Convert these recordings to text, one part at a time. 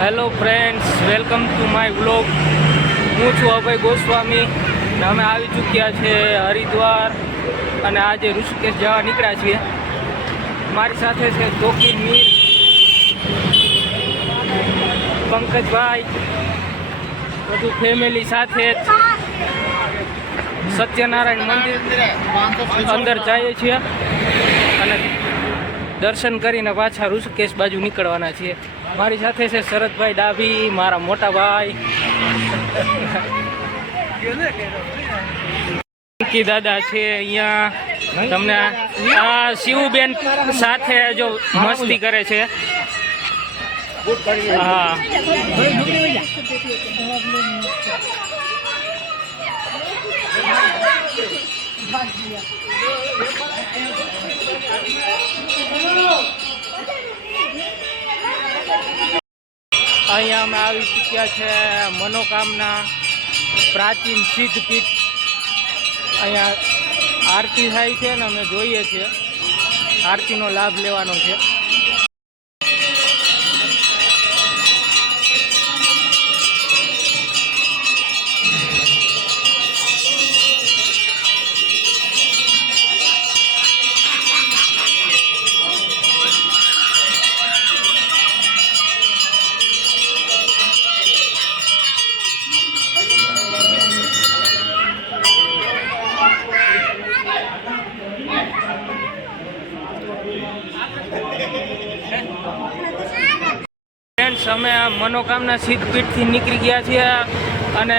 Hello friends, welcome to my vlog. હું છું અભય ગોસ્વામી અને અમે આવી ચૂક્યા છે હરિદ્વાર અને આજે ઋષિકેશ જવા નીકળ્યા છીએ. મારી સાથે છે તોકીર મીર, પંકજભાઈ, બધું ફેમિલી સાથે જ સત્યનારાયણ મંદિર અંદર જઈએ છીએ અને દર્શન કરીને પાછા ઋષિકેશ બાજુ નીકળવાના છીએ. મારી સાથે છે શરદભાઈ ડાભી, મારા મોટા ભાઈ દાદા છે અહીંયા. તમને આ શિવબેન સાથે જો મસ્તી કરે છે. હા, અહીંયા અમે આવી ચૂક્યા છે મનોકામના પ્રાચીન સિદ્ધપીઠ. અહીંયા આરતી થાય છે ને અમે જોઈએ છીએ, આરતીનો લાભ લેવાનો છે. અમે મનોકામના સિદ્ધપીઠથી નીકળી ગયા છીએ અને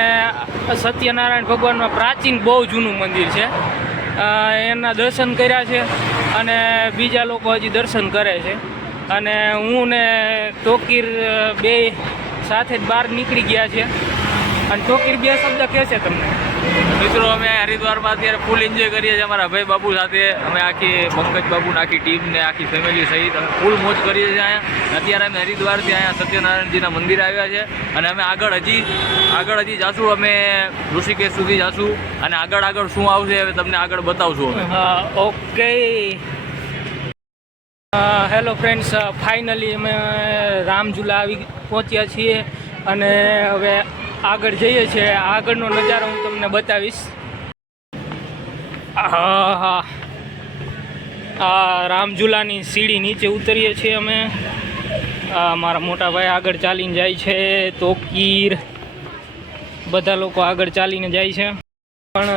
સત્યનારાયણ ભગવાનનું પ્રાચીન બહુ જૂનું મંદિર છે. એના દર્શન કર્યા છે અને બીજા લોકો હજી દર્શન કરે છે. અને હું ને તોકીર બે સાથે જ બહાર નીકળી ગયા છે. અને તોકીર બે શબ્દ કહેશે તમને. મિત્રો, અમે હરિદ્વારમાં અત્યારે ફૂલ એન્જોય કરીએ છીએ અમારા ભાઈ બાબુ સાથે. અમે આખી પંકજ બાબુની આખી ટીમને, આખી ફેમિલી સહિત અમે ફૂલ મોજ કરીએ છીએ અહીંયા. અત્યારે અમે હરિદ્વારથી અહીંયા સત્યનારાયણજીના મંદિર આવ્યા છે અને અમે આગળ હજી જાશું. અમે ઋષિકેશ સુધી જાશું અને આગળ શું આવશે હવે તમને આગળ બતાવશું અમે. હા, ઓકે. હેલો ફ્રેન્ડ્સ, ફાઇનલી અમે રામઝુલા આવી પહોંચ્યા છીએ અને હવે આગળ જઈએ છીએ. આગળનો નજારો હું તમને બતાવીશ. હા, આ રામઝુલાની સીડી નીચે ઉતરીએ છીએ અમે. મારા મોટા ભાઈ આગળ ચાલીને જાય છે, તોકીર, બધા લોકો આગળ ચાલીને જાય છે. પણ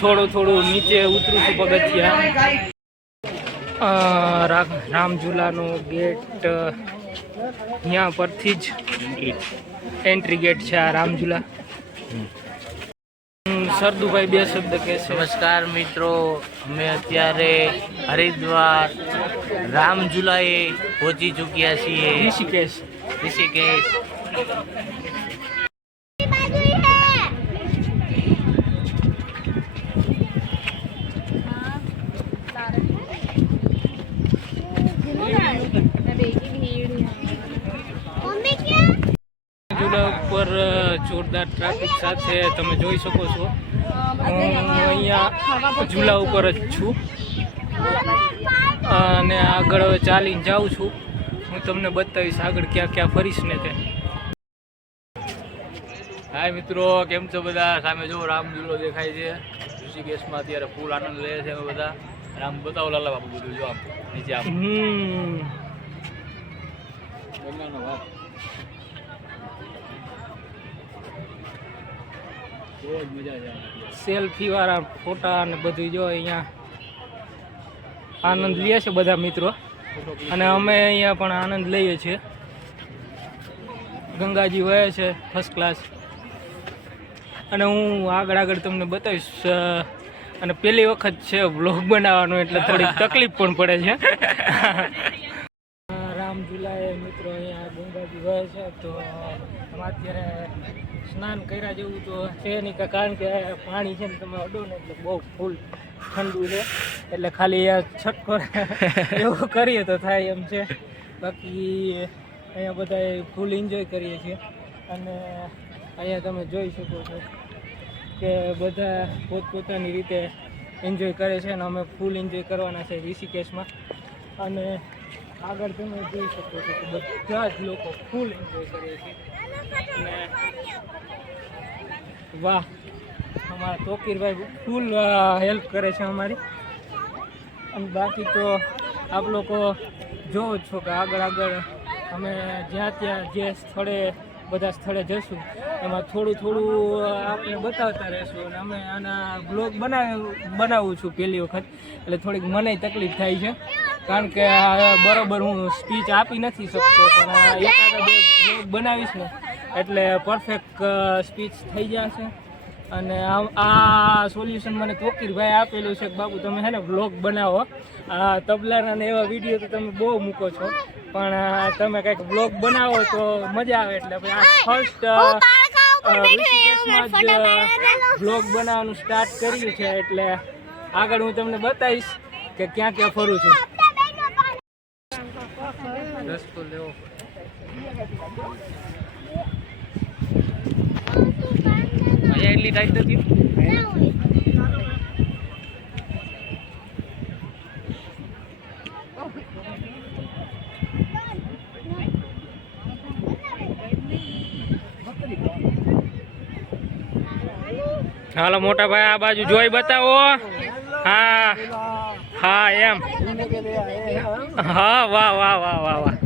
થોડું નીચે ઉતરું છું પગથિયા. રામઝુલાનો ગેટ ત્યાં પરથી જ એન્ટ્રી ગેટ છે આ રામઝુલા. સરદુભાઈ બે શબ્દ કહેશે. નમસ્કાર મિત્રો, અમે અત્યારે હરિદ્વાર રામઝુલાએ પહોંચી ચૂક્યા છીએ. ઋષિકેશ ઉપર જોરદાર ટ્રાફિક સાથે તમે જોઈ શકો છો. હું અહીંયા ઝૂલા ઉપર જ છું અને આગળ હવે ચાલીને જાઉં છું. હું તમને બતાવીશ આગળ ક્યાં ક્યાં ફરીશ ને તે. હાય મિત્રો, કેમ છો બધા? સામે જો રામઝુલો દેખાય છે. ઋષિકેશમાં અત્યારે ફૂલ આનંદ લે છે અમે બધા. રામ બતાવો લાલા બાપુ બધું જો આમ નીચે આમ ગંગાનો ભાગ. સેલ્ફી વાળા ફોટા અને બધું જો અહીંયા આનંદ લે છે બધા મિત્રો અને અમે અહીંયા પણ આનંદ લઈએ છીએ. ગંગાજી વહે છે ફર્સ્ટ ક્લાસ અને હું આગળ તમને બતાવીશ. અને પહેલી વખત છે વ્લોગ બનાવવાનો એટલે થોડીક તકલીફ પણ પડે છે. રામઝુલાએ મિત્રો અહીંયા ગંગાજી વહે છે તો અત્યારે સ્નાન કર્યા જેવું તો છે નહીં, કારણ કે પાણી છે ને તમે અડો ને એટલે બહુ ફૂલ ઠંડુ છે. એટલે ખાલી છટકો એવું કરીએ તો થાય એમ છે. બાકી અહીંયા બધા ફૂલ એન્જોય કરીએ છીએ અને અહીંયા તમે જોઈ શકો છો કે બધા પોતપોતાની રીતે એન્જોય કરે છે અને અમે ફૂલ એન્જોય કરવાના છે ઋષિકેશમાં. અને આગળ તમે જોઈ શકો છો કે બધા જ લોકો ફૂલ એન્જોય કરે છે અને વાહ અમારા તોકીરભાઈ ફૂલ હેલ્પ કરે છે અમારી. અને બાકી તો આપ લોકો જોવો જ છો કે આગળ અમે જ્યાં ત્યાં જે સ્થળે બધા સ્થળે જઈશું એમાં થોડું આપણે બતાવતા રહીશું. અને અમે આના બ્લોગ બનાવું છું પહેલી વખત, એટલે થોડીક મને તકલીફ થાય છે કારણ કે બરોબર હું સ્પીચ આપી નથી શકતો, પણ એકાદ બે બ્લોગ બનાવીશ ને એટલે પરફેક્ટ સ્પીચ થઈ જશે. અને આ સોલ્યુશન મને તોકીરભાઈ આપેલું છે કે બાપુ તમે છે ને બ્લોગ બનાવો. તબલાના ને એવા વિડીયો તો તમે બહુ મૂકો છો, પણ તમે કંઈક બ્લોગ બનાવો તો મજા આવે. એટલે આ ફર્સ્ટ ઋષિકેશમાં જ બ્લોગ બનાવવાનું સ્ટાર્ટ કર્યું છે, એટલે આગળ હું તમને બતાવીશ કે ક્યાં ક્યાં ફરું છું. રસ્તો લેવો અહીંયા એટલી ટાઈટ નથી. હાલો મોટા ભાઈ આ બાજુ જોઈ બતાવો. હા હા એમ હા વાહ વાહ વાહ વાહ વાહ.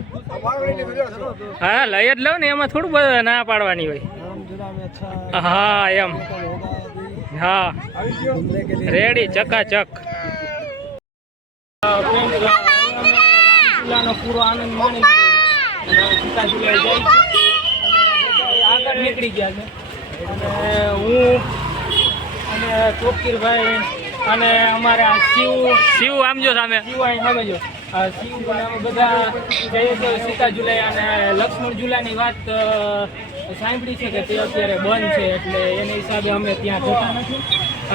હા લઈ જ લઉં ને, એમાં થોડું બધું ના પાડવાની હોય. હા એમ હા રેડી ચકાચક. પૂરો આનંદ માણી આગળ નીકળી ગયા છે. અને હું અને તોકીરભાઈ અને અમારા શિવ આમ જો સામે શિવ અહીં સામે જો શિવ અને અમે બધા જઈએ તો સીતા ઝુલાઈ અને લક્ષ્મણ ઝુલાની વાત સાંભળી છે કે તે અત્યારે બંધ છે, એટલે એના હિસાબે અમે ત્યાં જતા નથી.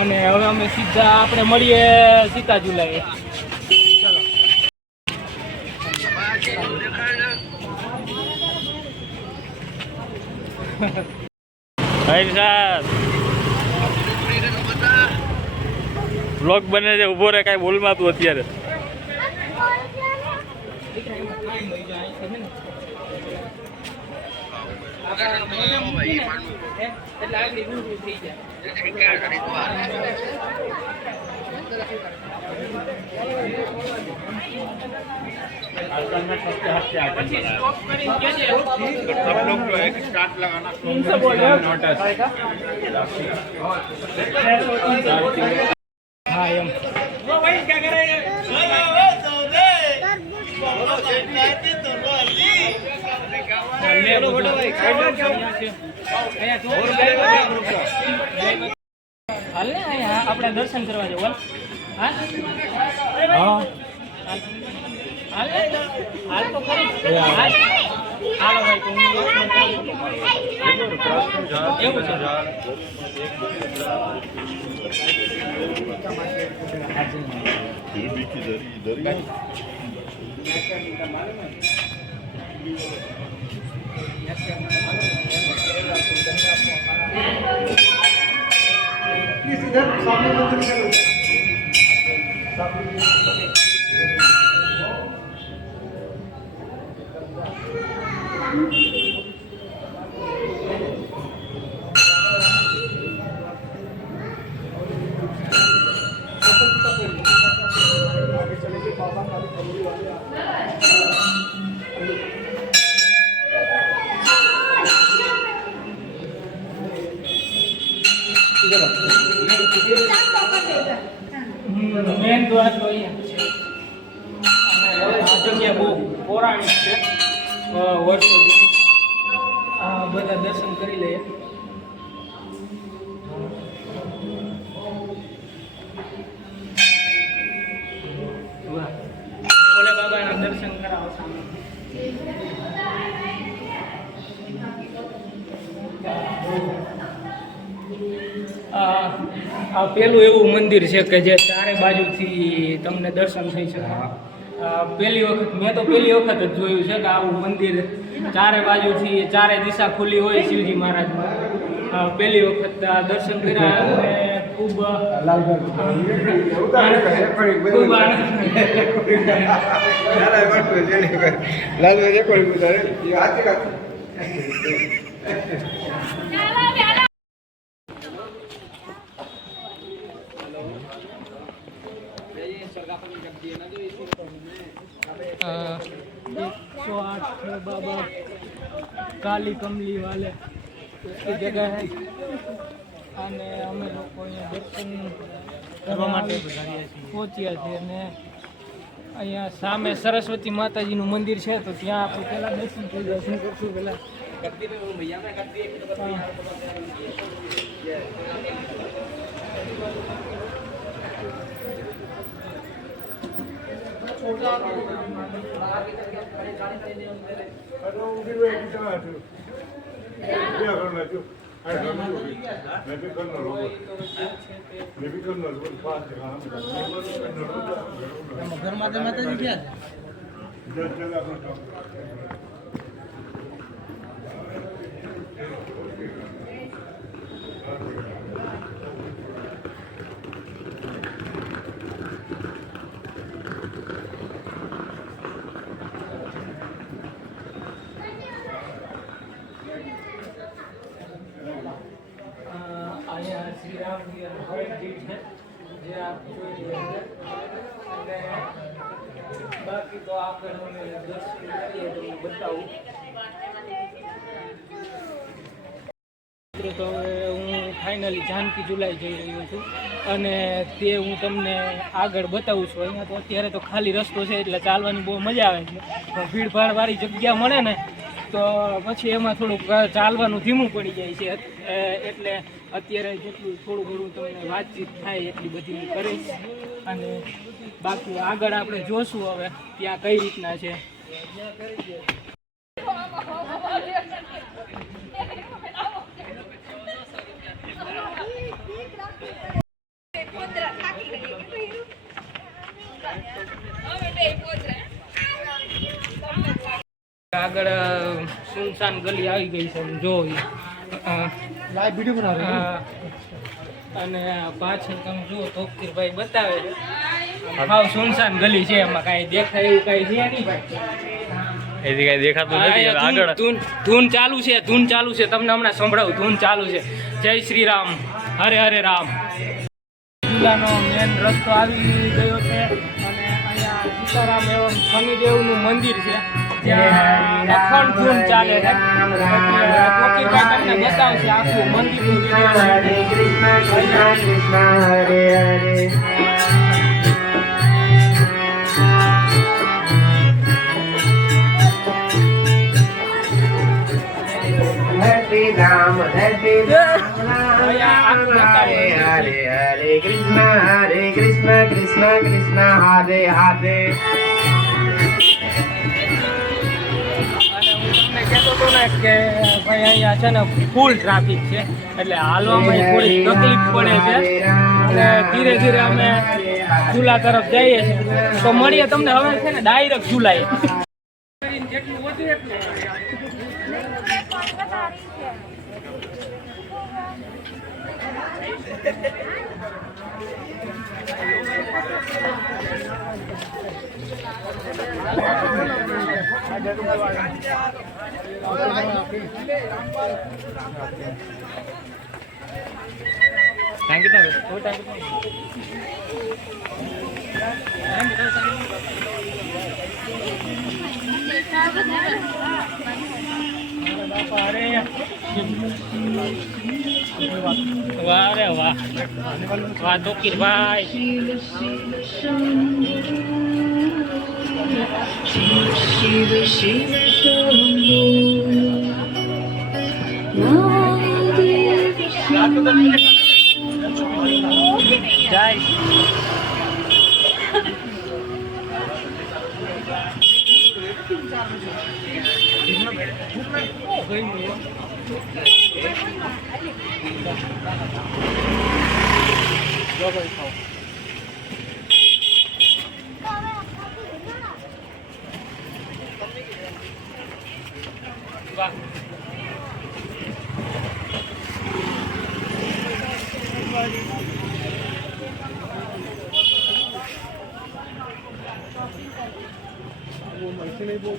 અને હવે અમે સીધા આપણે મળીએ સીતા ઝુલાઈ. ચાલો ભાઈ સાહેબ બ્લોગ બને છે, ઊભો રહે કાંઈ બોલમાં તું અત્યારે. हाँ एम આપણે દર્શન કરવા જવું. હા હાલ તો ખરી હાલો ભાઈ એવું છે. મેન દ્વાર તો અહીંયા છે. આ જગ્યા બહુ પૌરાણિક છે, વર્ષો જૂની. બધા દર્શન કરી લઈએ. ભોલે બાબાના દર્શન કરાવો. આ પેલું એવું મંદિર છે કે જે ચારે બાજુથી તમને દર્શન થઈ શકે. પહેલી વખત મેં તો પહેલી વખત જ જોયું છે કે આવું મંદિર ચારે બાજુથી ચારે દિશા ખુલ્લી હોય શિવજી મહારાજમાં. પહેલી વખત દર્શન કર્યા અને ખૂબ લાલભાઈ ખૂબ આનંદ લાલભાઈ રેકોર્ડિંગ ઉતારે એ હાથે કાઢ तो 108 बाबा काली कमली वाले उसकी जगह है અને અમે લોકો અહીંયા દર્શન કરવા માટે પહોંચ્યા છીએ અને અહીંયા સામે સરસ્વતી માતાજીનું મંદિર છે તો ત્યાં આપણે પહેલાં દર્શન કરી દર્શન કરશું પહેલાં અહીંયા શ્રી રામજી અને હનુમાનજી છે જે આપ જોઈ રહ્યા છે અને બાકી તો આગળ અમે દર્શન કરીએ તમને બતાવું તો હવે હું ફાઇનલી જાનકી ઝુલાઈ જઈ રહ્યો છું અને તે હું તમને આગળ બતાવું છું. અહીંયા તો અત્યારે તો ખાલી રસ્તો છે એટલે ચાલવાની બહુ મજા આવે છે પણ ભીડભાડવાળી જગ્યા મળે ને તો પછી એમાં થોડુંક ચાલવાનું ધીમું પડી જાય છે એટલે અત્યારે જેટલું થોડું ઘણું તમને વાતચીત થાય એટલી બધી હું કરીશ અને બાકી આગળ આપણે જોશું હવે ત્યાં કઈ રીતના છે. આગળ સુનસાન ગલી આવી ગઈ છે જો લાઈવ વિડીયો બનાવે અને પાછળ તમે જુઓ તોફતીરભાઈ બતાવે છે હાવ સુનસાન ગલી છે એમાં કાંઈ દેખાય એવું કાંઈ છે નહીં ભાઈ એથી કાંઈ દેખાતું નથી. આગળ ધૂન ચાલુ છે તમને હમણાં સંભળાવું ધૂન ચાલુ છે. જય શ્રી રામ હરે હરે રામ. જિલ્લાનો મેન રસ્તો આવી ગયો છે અને અહીંયા સીતારામ એવં શનિદેવનું મંદિર છે ત્યાં અખંડ ધૂન ચાલે છે. ફકીરભાઈ તમને બતાવશે આખું મંદિરનું Ram, Hare Krishna, Krishna Krishna, Hare Hare. કહેતો હતો ને કે ભાઈ અહીંયા છે ને ફૂલ ટ્રાફિક છે એટલે હાલવામાં થોડી તકલીફ પડે છે અને ધીરે ધીરે અમે ઝૂલા તરફ જઈએ છીએ તો મળીએ તમને હવે છે ને ડાયરેક્ટ ઝૂલાએ જેટલું વધુ એટલું વાહ રે વાહ વાહ તોકીરભાઈ Shiva Shiva Shambho જય વાહ સ્પીડ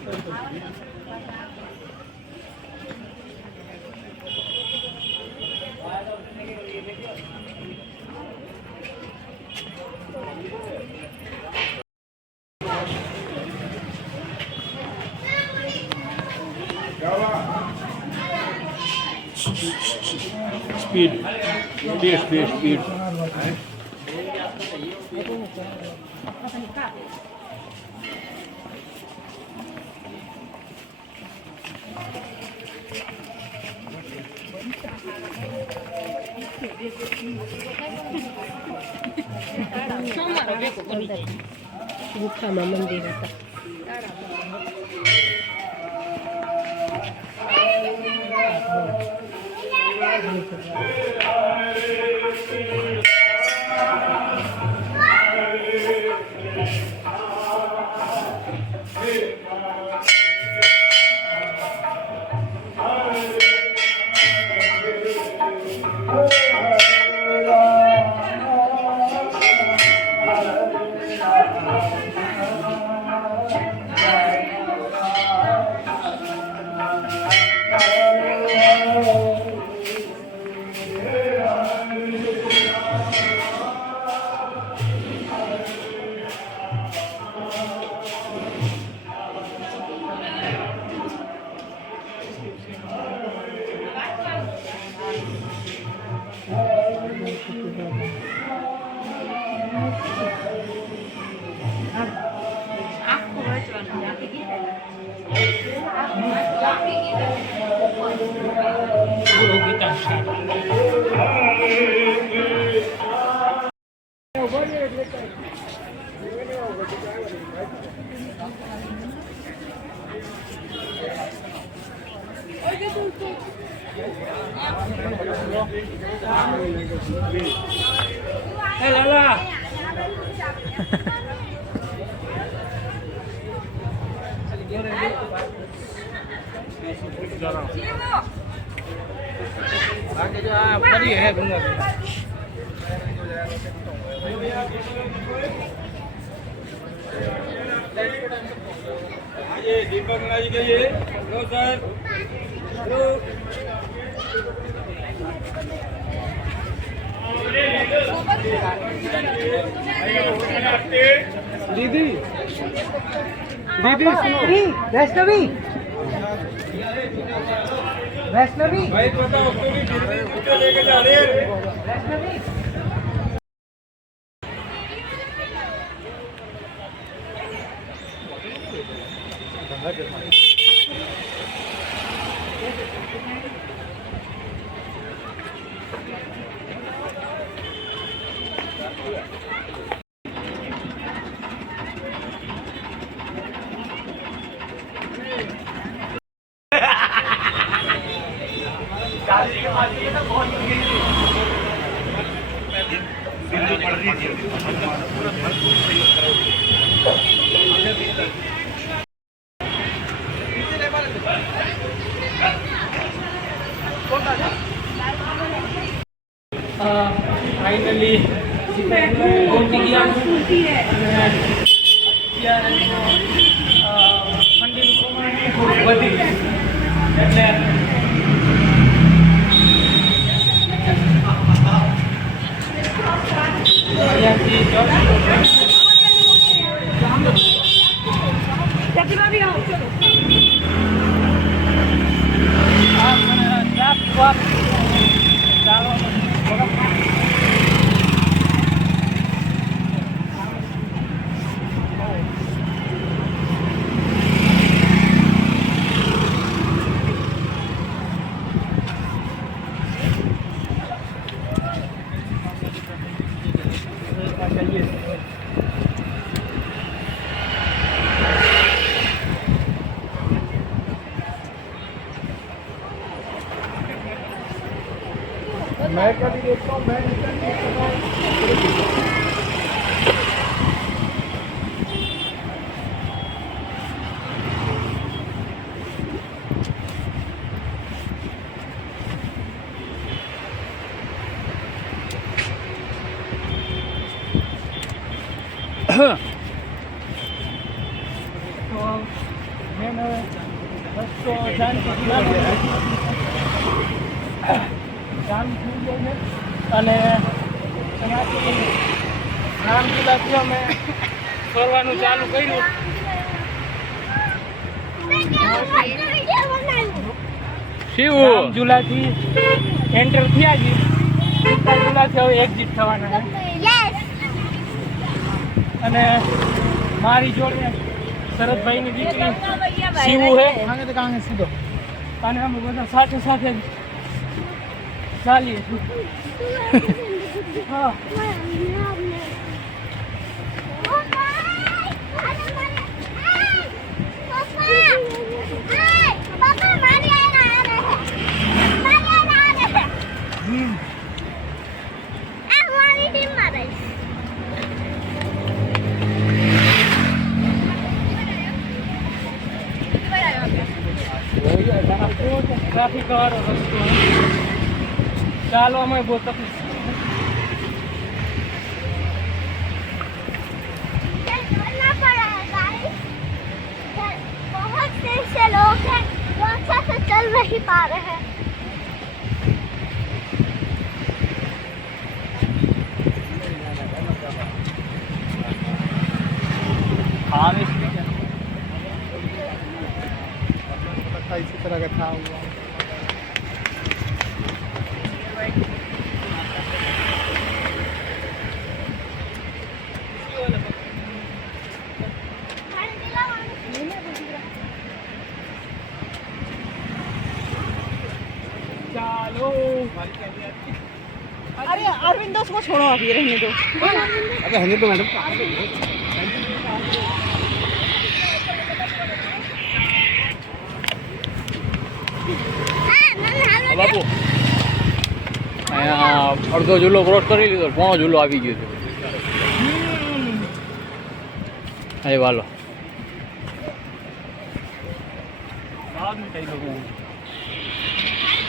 સ્પીડ સ્પીડ સ્પીડ ગુફામાં મંદિર હતા. ગુરુ ગીતા હે લાલા બાકી જો આ ફરી હે ગંગા ये दीपक नाजी के ये लो सर लो दीदी दीदी सुनो वैष्णवी वैष्णवी भाई पता उसको भी गिरवी लेके जा रहे हैं वैष्णवी फाइनली पहुंची गया ठंडी प्रमाण वधी એટલે मैं कभी देखता हूँ मैं અને રસ્તો શાંતિથી ચાલુ થઈ જાય છે અને એમાંથી રામચુલાથી અમે ફરવાનું ચાલુ કર્યું. રામચુલાથી એન્ટર થયા છીએ, સીતાચુલાથી હવે એક્ઝિટ થવાના છે. અને મારી જોડે શરદભાઈની દીકરી શિવું છે સીધો, અને અમે બધા સાથે સાથે ચાલીએ છીએ. હા ટ્રાફિક વાળો રસ્તો, ચાલવામાં બહુ તકલીફ. बहुत से लोग हैं जो अच्छा से चल नहीं पा रहे हैं. हाँ इसी तरह का था हुआ ચાલો. अरे अरविंद दोस्त को छोड़ो अभी, रहने दो. अबे हमें तो मैडम બાપુ અહીંયા અડધો ઝૂલો ક્રોસ કરી લીધો, પોણો ઝૂલો આવી ગયો છે. અહીં વાલો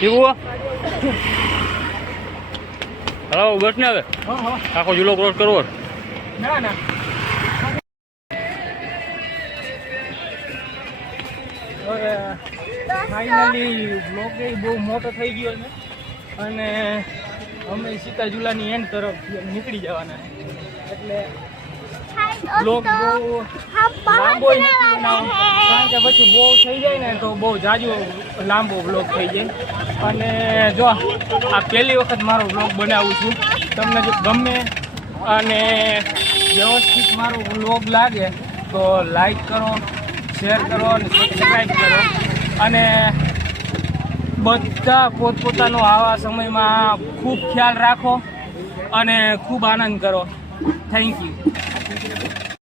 એવું હલો બસ ને હવે આખો ઝૂલો ક્રોસ કરવો. ના ના ફાઇનલી બ્લોગ બહુ મોટો થઈ ગયો છે અને અમે સીતાઝુલાની એન્ડ તરફ નીકળી જવાના છે, એટલે બ્લોગ બહુ લાંબો કારણ કે પછી બહુ થઈ જાય ને તો બહુ જાજો લાંબો બ્લોગ થઈ જાય. અને જો આ પહેલી વખત મારો બ્લોગ બનાવું છું, તમને જો ગમે અને વ્યવસ્થિત મારો બ્લોગ લાગે તો લાઈક કરો, શેર કરો અને સબસ્ક્રાઈબ કરો. અને બધા પોતપોતાનો આવા સમયમાં ખૂબ ખ્યાલ રાખો અને ખૂબ આનંદ કરો. Thank you.